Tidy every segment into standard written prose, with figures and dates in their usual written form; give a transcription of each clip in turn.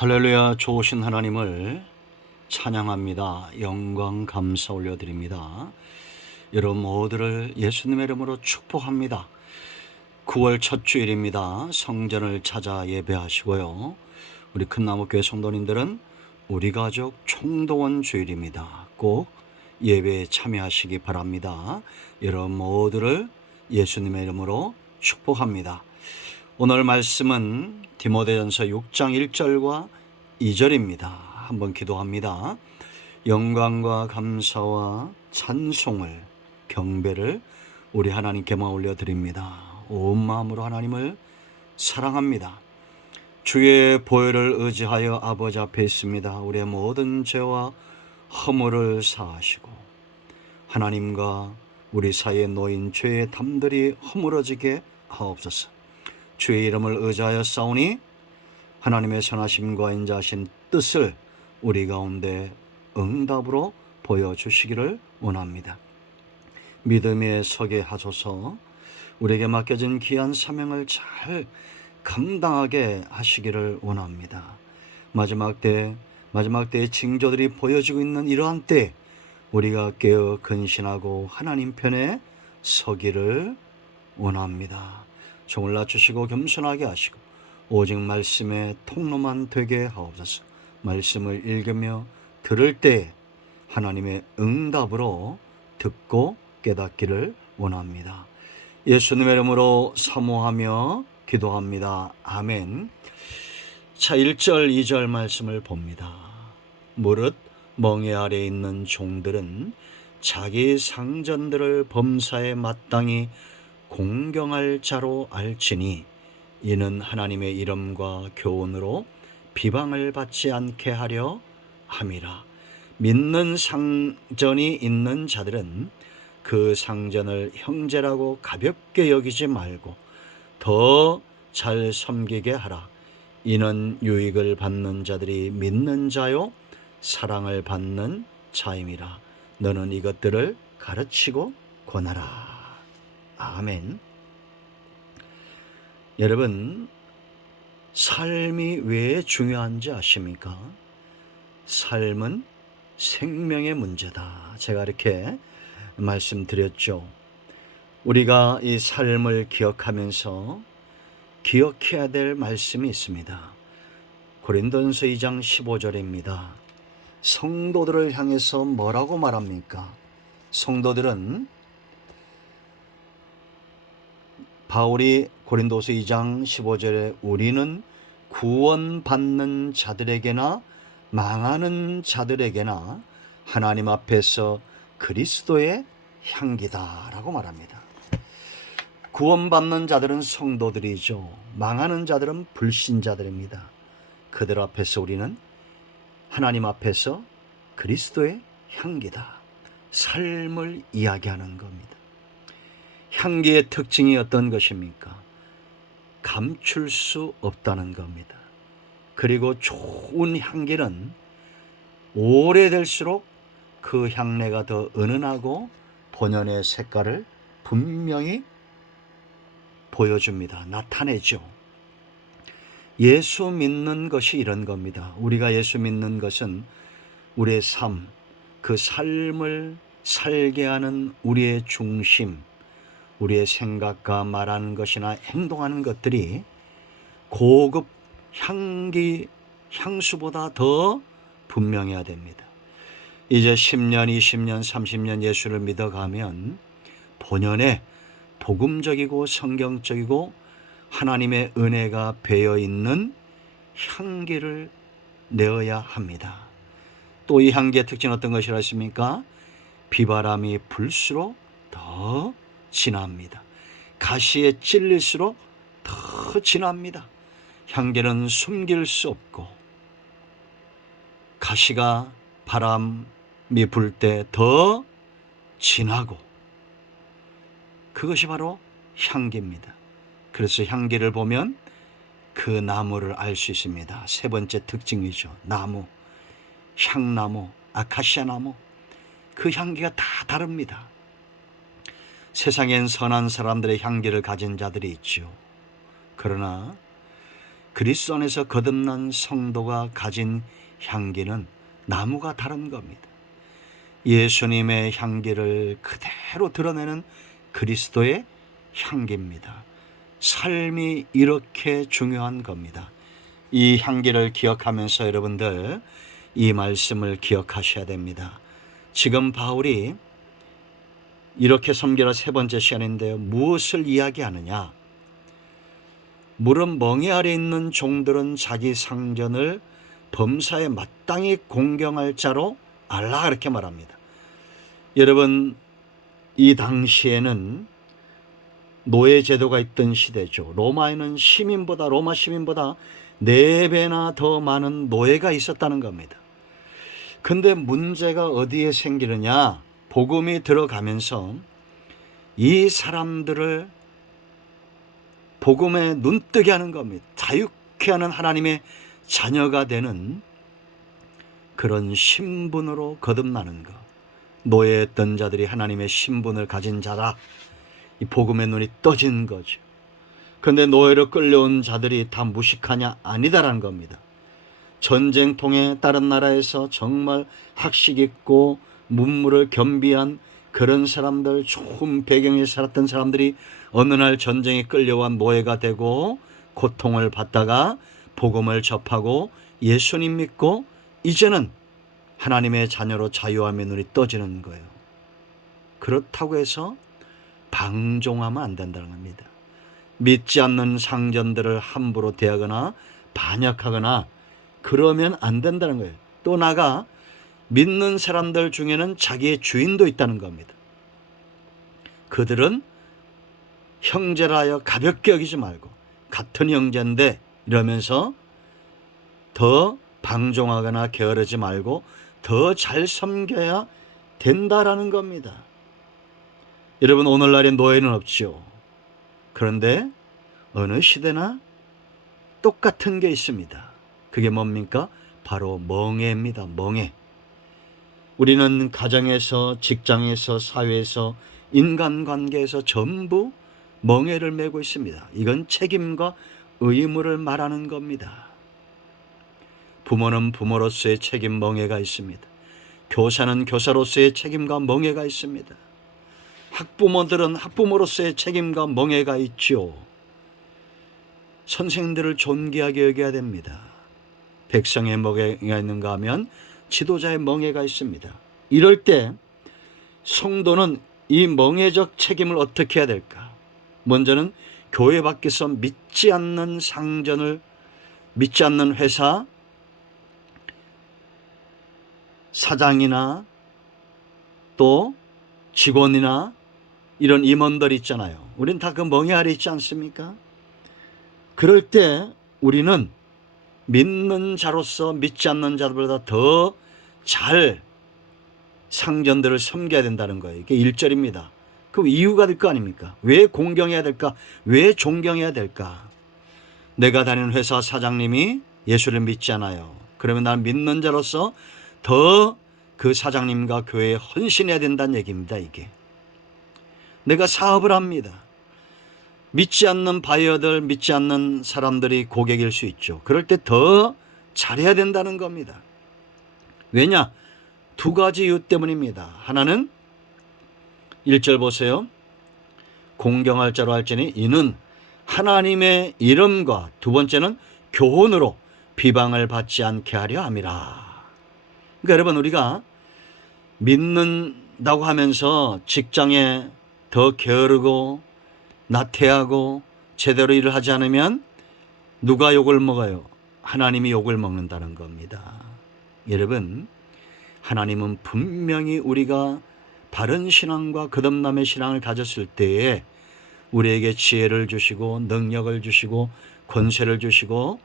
할렐루야. 좋으신 하나님을 찬양합니다. 영광 감사 올려드립니다. 여러분 모두를 예수님의 이름으로 축복합니다. 9월 첫 주일입니다. 성전을 찾아 예배하시고요. 우리 큰나무교회 성도님들은 우리 가족 총동원 주일입니다. 꼭 예배에 참여하시기 바랍니다. 여러분 모두를 예수님의 이름으로 축복합니다. 오늘 말씀은 디모데전서 6장 1절과 2절입니다. 한번 기도합니다. 영광과 감사와 찬송을, 경배를 우리 하나님께만 올려드립니다. 온 마음으로 하나님을 사랑합니다. 주의 보혈을 의지하여 아버지 앞에 있습니다. 우리의 모든 죄와 허물을 사하시고 하나님과 우리 사이에 놓인 죄의 담들이 허물어지게 하옵소서. 주의 이름을 의지하여 싸우니 하나님의 선하심과 인자하신 뜻을 우리 가운데 응답으로 보여주시기를 원합니다. 믿음에 서게 하소서. 우리에게 맡겨진 귀한 사명을 잘 감당하게 하시기를 원합니다. 마지막 때의 징조들이 보여지고 있는 이러한 때 우리가 깨어 근신하고 하나님 편에 서기를 원합니다. 종을 낮추시고 겸손하게 하시고 오직 말씀의 통로만 되게 하옵소서. 말씀을 읽으며 들을 때 하나님의 응답으로 듣고 깨닫기를 원합니다. 예수님의 이름으로 사모하며 기도합니다. 아멘. 자, 1절 2절 말씀을 봅니다. 무릇 멍에 아래 있는 종들은 자기 상전들을 범사에 마땅히 공경할 자로 알지니 이는 하나님의 이름과 교훈으로 비방을 받지 않게 하려 함이라. 믿는 상전이 있는 자들은 그 상전을 형제라고 가볍게 여기지 말고 더 잘 섬기게 하라. 이는 유익을 받는 자들이 믿는 자요 사랑을 받는 자임이라. 너는 이것들을 가르치고 권하라. 아멘. 여러분, 삶이 왜 중요한지 아십니까? 삶은 생명의 문제다. 제가 이렇게 말씀드렸죠. 우리가 이 삶을 기억하면서 기억해야 될 말씀이 있습니다. 고린도전서 2장 15절입니다. 성도들을 향해서 뭐라고 말합니까? 성도들은 바울이 고린도서 2장 15절에 우리는 구원받는 자들에게나 망하는 자들에게나 하나님 앞에서 그리스도의 향기다 라고 말합니다. 구원받는 자들은 성도들이죠. 망하는 자들은 불신자들입니다. 그들 앞에서 우리는 하나님 앞에서 그리스도의 향기다. 삶을 이야기하는 겁니다. 향기의 특징이 어떤 것입니까? 감출 수 없다는 겁니다. 그리고 좋은 향기는 오래될수록 그 향내가 더 은은하고 본연의 색깔을 분명히 보여줍니다. 나타내죠. 예수 믿는 것이 이런 겁니다. 우리가 예수 믿는 것은 우리의 삶, 그 삶을 살게 하는 우리의 중심, 우리의 생각과 말하는 것이나 행동하는 것들이 고급 향수보다 더 분명해야 됩니다. 이제 10년, 20년, 30년 예수를 믿어가면 본연의 복음적이고 성경적이고 하나님의 은혜가 배어있는 향기를 내어야 합니다. 또 이 향기의 특징은 어떤 것이라 했습니까? 비바람이 불수록 더 진합니다. 가시에 찔릴수록 더 진합니다. 향기는 숨길 수 없고 가시가 바람이 불 때 더 진하고 그것이 바로 향기입니다. 그래서 향기를 보면 그 나무를 알 수 있습니다. 세 번째 특징이죠. 나무, 향나무, 아카시아 나무. 그 향기가 다 다릅니다. 세상엔 선한 사람들의 향기를 가진 자들이 있죠. 그러나 그리스도 안에서 거듭난 성도가 가진 향기는 나무가 다른 겁니다. 예수님의 향기를 그대로 드러내는 그리스도의 향기입니다. 삶이 이렇게 중요한 겁니다. 이 향기를 기억하면서 여러분들 이 말씀을 기억하셔야 됩니다. 지금 바울이 이렇게 섬기라 세 번째 시간인데요. 무엇을 이야기하느냐? 물은 멍에 아래 있는 종들은 자기 상전을 범사에 마땅히 공경할 자로 알라, 그렇게 말합니다. 여러분, 이 당시에는 노예 제도가 있던 시대죠. 로마 시민보다 4배나 더 많은 노예가 있었다는 겁니다. 근데 문제가 어디에 생기느냐? 복음이 들어가면서 이 사람들을 복음에 눈뜨게 하는 겁니다. 자유케 하는 하나님의 자녀가 되는 그런 신분으로 거듭나는 것. 노예했던 자들이 하나님의 신분을 가진 자라, 이 복음의 눈이 떠진 거죠. 그런데 노예로 끌려온 자들이 다 무식하냐? 아니다라는 겁니다. 전쟁통에 다른 나라에서 정말 학식 있고 문물을 겸비한 그런 사람들, 좋은 배경에 살았던 사람들이 어느 날 전쟁에 끌려와 노예가 되고 고통을 받다가 복음을 접하고 예수님 믿고 이제는 하나님의 자녀로 자유함의 눈이 떠지는 거예요. 그렇다고 해서 방종하면 안 된다는 겁니다. 믿지 않는 상전들을 함부로 대하거나 반역하거나 그러면 안 된다는 거예요. 또 나아가 믿는 사람들 중에는 자기의 주인도 있다는 겁니다. 그들은 형제라 하여 가볍게 여기지 말고 같은 형제인데 이러면서 더 방종하거나 게으르지 말고 더 잘 섬겨야 된다라는 겁니다. 여러분, 오늘날의 노예는 없지요. 그런데 어느 시대나 똑같은 게 있습니다. 그게 뭡니까? 바로 멍해입니다. 멍해. 우리는 가정에서, 직장에서, 사회에서, 인간관계에서 전부 멍해를 메고 있습니다. 이건 책임과 의무를 말하는 겁니다. 부모는 부모로서의 책임 멍해가 있습니다. 교사는 교사로서의 책임과 멍해가 있습니다. 학부모들은 학부모로서의 책임과 멍해가 있죠. 선생님들을 존귀하게 여겨야 됩니다. 백성의 멍해가 있는가 하면 지도자의 멍해가 있습니다. 이럴 때 성도는 이 멍해적 책임을 어떻게 해야 될까? 먼저는 교회 밖에서 믿지 않는 상전을, 믿지 않는 회사 사장이나 또 직원이나 이런 임원들 있잖아요. 우린 다 그 멍에 아래 있지 않습니까? 그럴 때 우리는 믿는 자로서 믿지 않는 자들보다 더 잘 상전들을 섬겨야 된다는 거예요. 이게 1절입니다. 그 이유가 될 거 아닙니까? 왜 공경해야 될까? 왜 존경해야 될까? 내가 다니는 회사 사장님이 예수를 믿지 않아요. 그러면 나는 믿는 자로서 더 그 사장님과 교회에 헌신해야 된다는 얘기입니다. 이게 내가 사업을 합니다. 믿지 않는 바이어들, 믿지 않는 사람들이 고객일 수 있죠. 그럴 때 더 잘해야 된다는 겁니다. 왜냐? 2가지 이유 때문입니다. 하나는 1절 보세요. 공경할 자로 할지니 이는 하나님의 이름과, 두 번째는 교훈으로 비방을 받지 않게 하려 함이라. 그러니까 여러분, 우리가 믿는다고 하면서 직장에 더 게으르고 나태하고 제대로 일을 하지 않으면 누가 욕을 먹어요? 하나님이 욕을 먹는다는 겁니다. 여러분, 하나님은 분명히 우리가 바른 신앙과 거듭남의 신앙을 가졌을 때에 우리에게 지혜를 주시고 능력을 주시고 권세를 주시고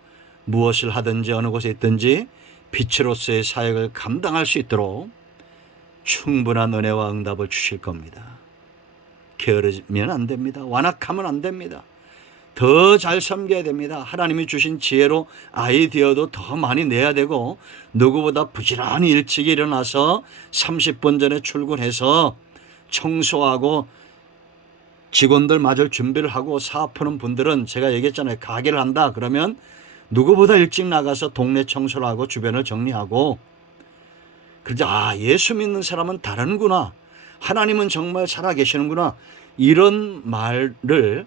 무엇을 하든지 어느 곳에 있든지 빛으로서의 사역을 감당할 수 있도록 충분한 은혜와 응답을 주실 겁니다. 게으르면 안 됩니다. 완악하면 안 됩니다. 더 잘 섬겨야 됩니다. 하나님이 주신 지혜로 아이디어도 더 많이 내야 되고, 누구보다 부지런히 일찍 일어나서 30분 전에 출근해서 청소하고 직원들 맞을 준비를 하고 사업 푸는 분들은, 제가 얘기했잖아요. 가게를 한다 그러면 누구보다 일찍 나가서 동네 청소를 하고 주변을 정리하고, 그러자 예수 믿는 사람은 다르구나, 하나님은 정말 살아계시는구나, 이런 말을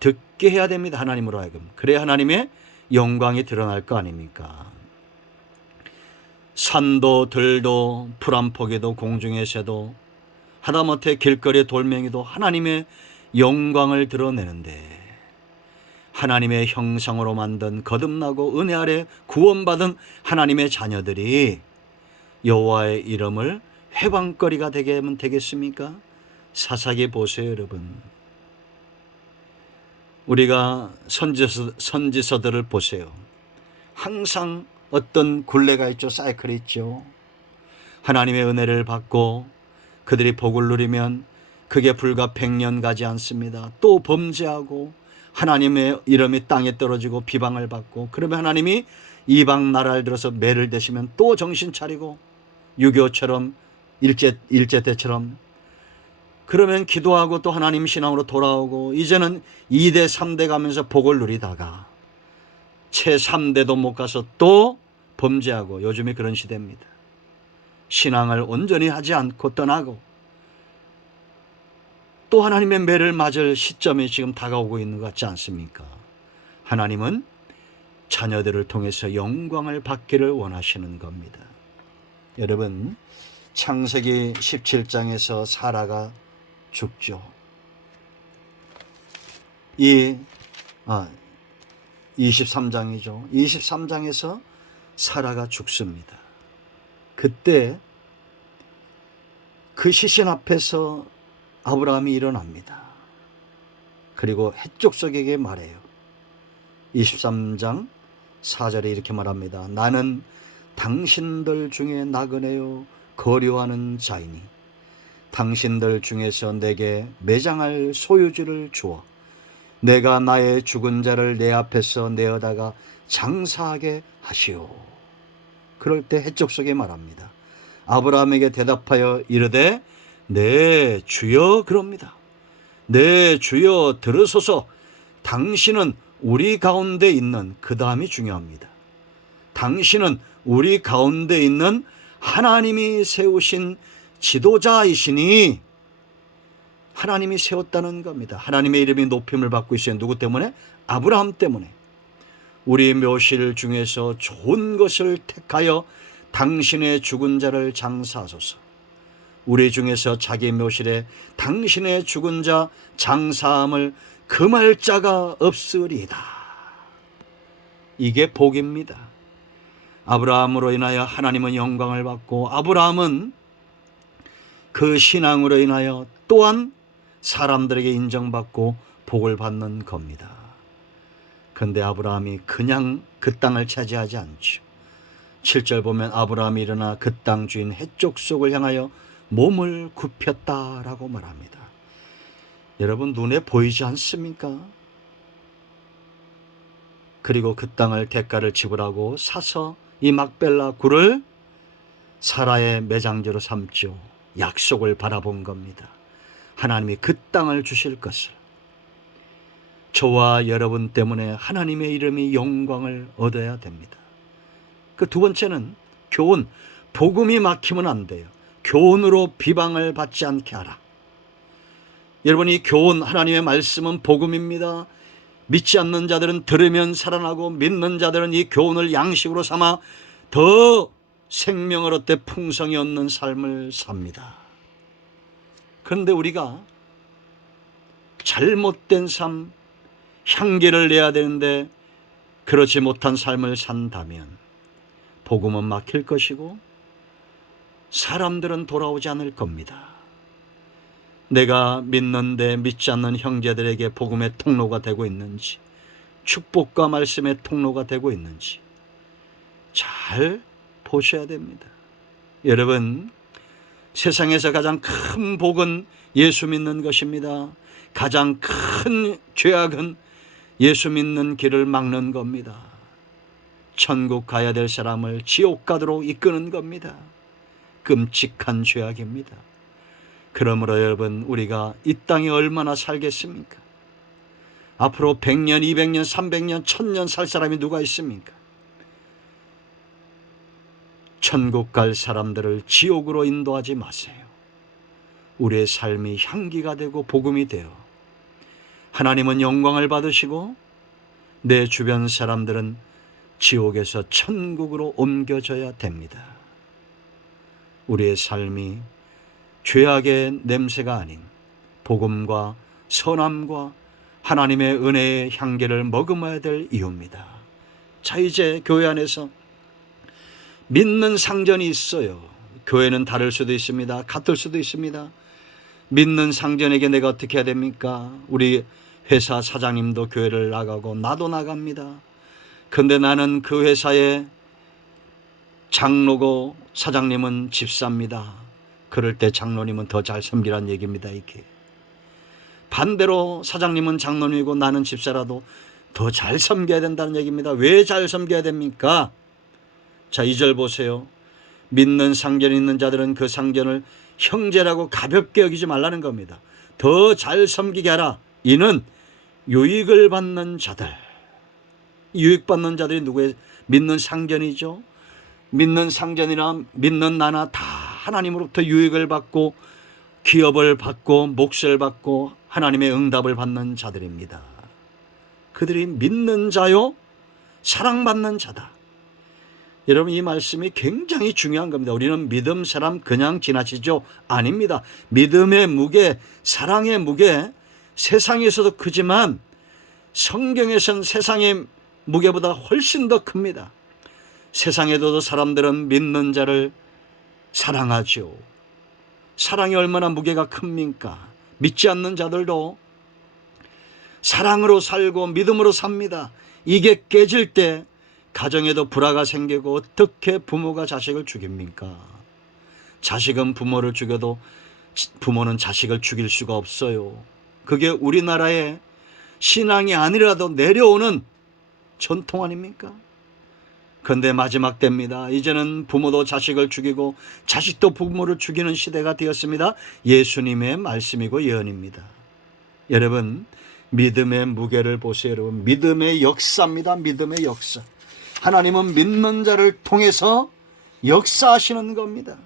듣게 해야 됩니다. 하나님으로 하여금. 그래야 하나님의 영광이 드러날 거 아닙니까? 산도 들도 풀 한 포기도 공중의 새도 하다못해 길거리의 돌멩이도 하나님의 영광을 드러내는데, 하나님의 형상으로 만든 거듭나고 은혜 아래 구원받은 하나님의 자녀들이 여호와의 이름을 회방거리가 되게 하면 되겠습니까? 사사기 보세요, 여러분. 우리가 선지서들을 보세요. 항상 어떤 굴레가 있죠. 사이클이 있죠. 하나님의 은혜를 받고 그들이 복을 누리면 그게 불과 100년 가지 않습니다. 또 범죄하고 하나님의 이름이 땅에 떨어지고 비방을 받고, 그러면 하나님이 이방 나라를 들어서 매를 대시면 또 정신 차리고, 6.25처럼 일제 때처럼, 그러면 기도하고 또 하나님 신앙으로 돌아오고, 이제는 2대 3대 가면서 복을 누리다가 채 3대도 못 가서 또 범죄하고, 요즘이 그런 시대입니다. 신앙을 온전히 하지 않고 떠나고 또 하나님의 매를 맞을 시점이 지금 다가오고 있는 것 같지 않습니까? 하나님은 자녀들을 통해서 영광을 받기를 원하시는 겁니다. 여러분, 창세기 17장에서 사라가 죽죠. 23장이죠. 23장에서 사라가 죽습니다. 그때 그 시신 앞에서 아브라함이 일어납니다. 그리고 헷족속에게 말해요. 23장 4절에 이렇게 말합니다. 나는 당신들 중에 나그네요 거류하는 자이니 당신들 중에서 내게 매장할 소유지를 주어 내가 나의 죽은 자를 내 앞에서 내어다가 장사하게 하시오. 그럴 때 헷족속에 말합니다. 아브라함에게 대답하여 이르되 네 주여 그럽니다. 네 주여 들으소서. 당신은 우리 가운데 있는, 그 다음이 중요합니다. 당신은 우리 가운데 있는 하나님이 세우신 지도자이시니, 하나님이 세웠다는 겁니다. 하나님의 이름이 높임을 받고 있어요. 누구 때문에? 아브라함 때문에. 우리 묘실 중에서 좋은 것을 택하여 당신의 죽은 자를 장사하소서. 우리 중에서 자기 묘실에 당신의 죽은 자 장사함을 금할 자가 없으리이다. 이게 복입니다. 아브라함으로 인하여 하나님은 영광을 받고, 아브라함은 그 신앙으로 인하여 또한 사람들에게 인정받고 복을 받는 겁니다. 그런데 아브라함이 그냥 그 땅을 차지하지 않죠. 7절 보면 아브라함이 일어나 그 땅 주인 헷족속을 향하여 몸을 굽혔다라고 말합니다. 여러분, 눈에 보이지 않습니까? 그리고 그 땅을 대가를 지불하고 사서 이 막벨라 굴을 사라의 매장지로 삼죠. 약속을 바라본 겁니다. 하나님이 그 땅을 주실 것을. 저와 여러분 때문에 하나님의 이름이 영광을 얻어야 됩니다. 그 두 번째는 교훈. 복음이 막히면 안 돼요. 교훈으로 비방을 받지 않게 하라. 여러분, 이 교훈, 하나님의 말씀은 복음입니다. 믿지 않는 자들은 들으면 살아나고, 믿는 자들은 이 교훈을 양식으로 삼아 더 생명을 얻되 풍성히 얻는 삶을 삽니다. 그런데 우리가 잘못된 삶, 향기를 내야 되는데 그렇지 못한 삶을 산다면 복음은 막힐 것이고 사람들은 돌아오지 않을 겁니다. 내가 믿는데 믿지 않는 형제들에게 복음의 통로가 되고 있는지, 축복과 말씀의 통로가 되고 있는지 잘 보셔야 됩니다. 여러분, 세상에서 가장 큰 복은 예수 믿는 것입니다. 가장 큰 죄악은 예수 믿는 길을 막는 겁니다. 천국 가야 될 사람을 지옥 가도록 이끄는 겁니다. 끔찍한 죄악입니다. 그러므로 여러분, 우리가 이 땅에 얼마나 살겠습니까? 앞으로 100년, 200년, 300년, 1000년 살 사람이 누가 있습니까? 천국 갈 사람들을 지옥으로 인도하지 마세요. 우리의 삶이 향기가 되고 복음이 되어 하나님은 영광을 받으시고 내 주변 사람들은 지옥에서 천국으로 옮겨져야 됩니다. 우리의 삶이 죄악의 냄새가 아닌 복음과 선함과 하나님의 은혜의 향기를 머금어야 될 이유입니다. 자, 이제 교회 안에서 믿는 상전이 있어요. 교회는 다를 수도 있습니다. 같을 수도 있습니다. 믿는 상전에게 내가 어떻게 해야 됩니까? 우리 회사 사장님도 교회를 나가고 나도 나갑니다. 근데 나는 그 회사의 장로고 사장님은 집사입니다. 그럴 때 장로님은 더 잘 섬기란 얘기입니다. 이게 반대로 사장님은 장로님이고 나는 집사라도 더 잘 섬겨야 된다는 얘기입니다. 왜 잘 섬겨야 됩니까? 자, 2절 보세요. 믿는 상전이 있는 자들은 그 상전을 형제라고 가볍게 여기지 말라는 겁니다. 더 잘 섬기게 하라. 이는 유익을 받는 자들. 유익받는 자들이 누구의 믿는 상전이죠. 믿는 상전이나 믿는 나나 다 하나님으로부터 유익을 받고 기업을 받고 몫을 받고 하나님의 응답을 받는 자들입니다. 그들이 믿는 자요 사랑받는 자다. 여러분, 이 말씀이 굉장히 중요한 겁니다. 우리는 믿음 사람 그냥 지나치죠? 아닙니다. 믿음의 무게, 사랑의 무게, 세상에서도 크지만 성경에서는 세상의 무게보다 훨씬 더 큽니다. 세상에도 사람들은 믿는 자를 사랑하죠. 사랑이 얼마나 무게가 큽니까? 믿지 않는 자들도 사랑으로 살고 믿음으로 삽니다. 이게 깨질 때 가정에도 불화가 생기고 어떻게 부모가 자식을 죽입니까? 자식은 부모를 죽여도 부모는 자식을 죽일 수가 없어요. 그게 우리나라의 신앙이 아니라도 내려오는 전통 아닙니까? 그런데 마지막 때입니다. 이제는 부모도 자식을 죽이고 자식도 부모를 죽이는 시대가 되었습니다. 예수님의 말씀이고 예언입니다. 여러분, 믿음의 무게를 보세요. 여러분, 믿음의 역사입니다. 믿음의 역사. 하나님은 믿는 자를 통해서 역사하시는 겁니다.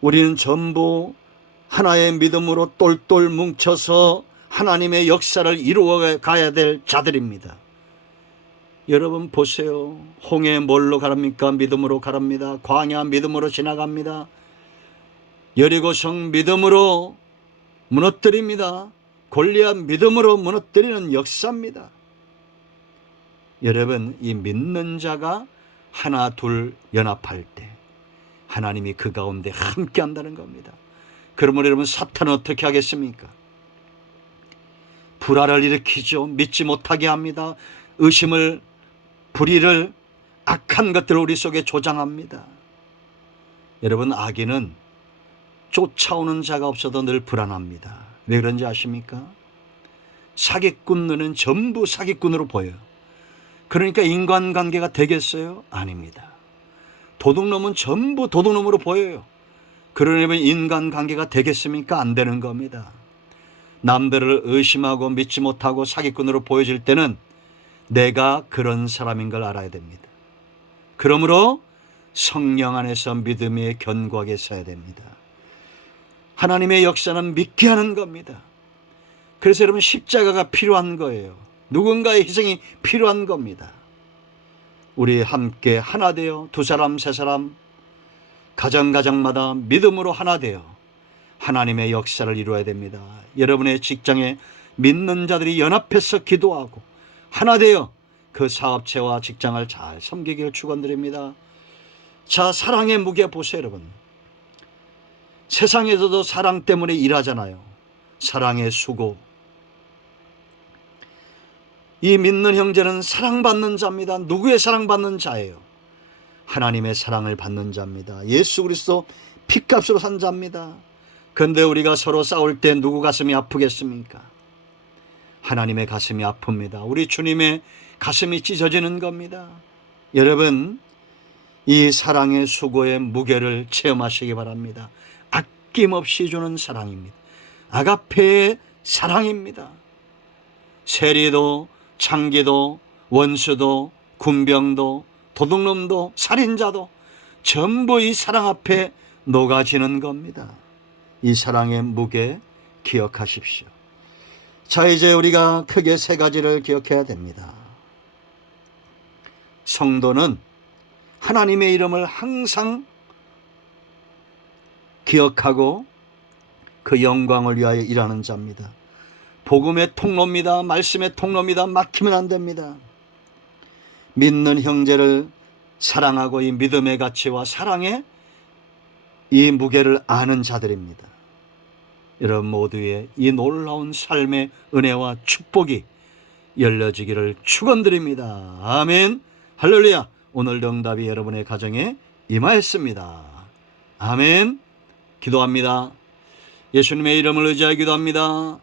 우리는 전부 하나의 믿음으로 똘똘 뭉쳐서 하나님의 역사를 이루어 가야 될 자들입니다. 여러분 보세요. 홍해 뭘로 가랍니까? 믿음으로 가랍니다. 광야 믿음으로 지나갑니다. 여리고성 믿음으로 무너뜨립니다. 골리앗 믿음으로 무너뜨리는 역사입니다. 여러분, 이 믿는 자가 하나 둘 연합할 때 하나님이 그 가운데 함께 한다는 겁니다. 그러면 여러분, 사탄은 어떻게 하겠습니까? 불화를 일으키죠. 믿지 못하게 합니다. 의심을, 불의를, 악한 것들을 우리 속에 조장합니다. 여러분, 악인은 쫓아오는 자가 없어도 늘 불안합니다. 왜 그런지 아십니까? 사기꾼 눈은 전부 사기꾼으로 보여요. 그러니까 인간관계가 되겠어요? 아닙니다. 도둑놈은 전부 도둑놈으로 보여요. 그러려면 인간관계가 되겠습니까? 안 되는 겁니다. 남들을 의심하고 믿지 못하고 사기꾼으로 보여질 때는 내가 그런 사람인 걸 알아야 됩니다. 그러므로 성령 안에서 믿음에 견고하게 서야 됩니다. 하나님의 역사는 믿게 하는 겁니다. 그래서 여러분, 십자가가 필요한 거예요. 누군가의 희생이 필요한 겁니다. 우리 함께 하나 되어 두 사람 세 사람 가정마다 믿음으로 하나 되어 하나님의 역사를 이루어야 됩니다. 여러분의 직장에 믿는 자들이 연합해서 기도하고 하나 되어 그 사업체와 직장을 잘 섬기기를 축원드립니다. 자, 사랑의 무게 보세요. 여러분, 세상에서도 사랑 때문에 일하잖아요. 사랑의 수고. 이 믿는 형제는 사랑받는 자입니다. 누구의 사랑받는 자예요? 하나님의 사랑을 받는 자입니다. 예수 그리스도 핏값으로 산 자입니다. 그런데 우리가 서로 싸울 때 누구 가슴이 아프겠습니까? 하나님의 가슴이 아픕니다. 우리 주님의 가슴이 찢어지는 겁니다. 여러분, 이 사랑의 수고의 무게를 체험하시기 바랍니다. 아낌없이 주는 사랑입니다. 아가페의 사랑입니다. 세리도 창기도 원수도 군병도 도둑놈도 살인자도 전부 이 사랑 앞에 녹아지는 겁니다. 이 사랑의 무게 기억하십시오. 자, 이제 우리가 크게 세 가지를 기억해야 됩니다. 성도는 하나님의 이름을 항상 기억하고 그 영광을 위하여 일하는 자입니다. 복음의 통로입니다. 말씀의 통로입니다. 막히면 안 됩니다. 믿는 형제를 사랑하고 이 믿음의 가치와 사랑의 이 무게를 아는 자들입니다. 여러분 모두의 이 놀라운 삶의 은혜와 축복이 열려지기를 축원드립니다. 아멘. 할렐루야. 오늘도 응답이 여러분의 가정에 임하였습니다. 아멘. 기도합니다. 예수님의 이름을 의지하여 기도합니다.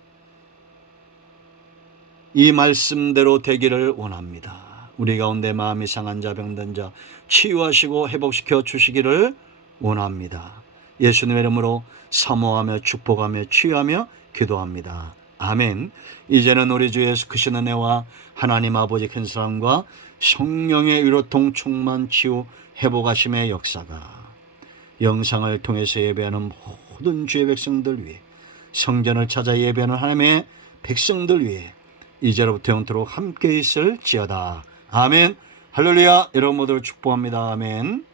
이 말씀대로 되기를 원합니다. 우리 가운데 마음이 상한 자, 병든 자 치유하시고 회복시켜 주시기를 원합니다. 예수님의 이름으로 사모하며 축복하며 치유하며 기도합니다. 아멘. 이제는 우리 주 예수 그리스도의 은혜와 하나님 아버지 큰 사랑과 성령의 위로통 충만 치유 회복하심의 역사가 영상을 통해서 예배하는 모든 주의 백성들 위해 성전을 찾아 예배하는 하나님의 백성들 위해 이제로부터 영원토록 함께 있을지어다. 아멘. 할렐루야. 여러분 모두를 축복합니다. 아멘.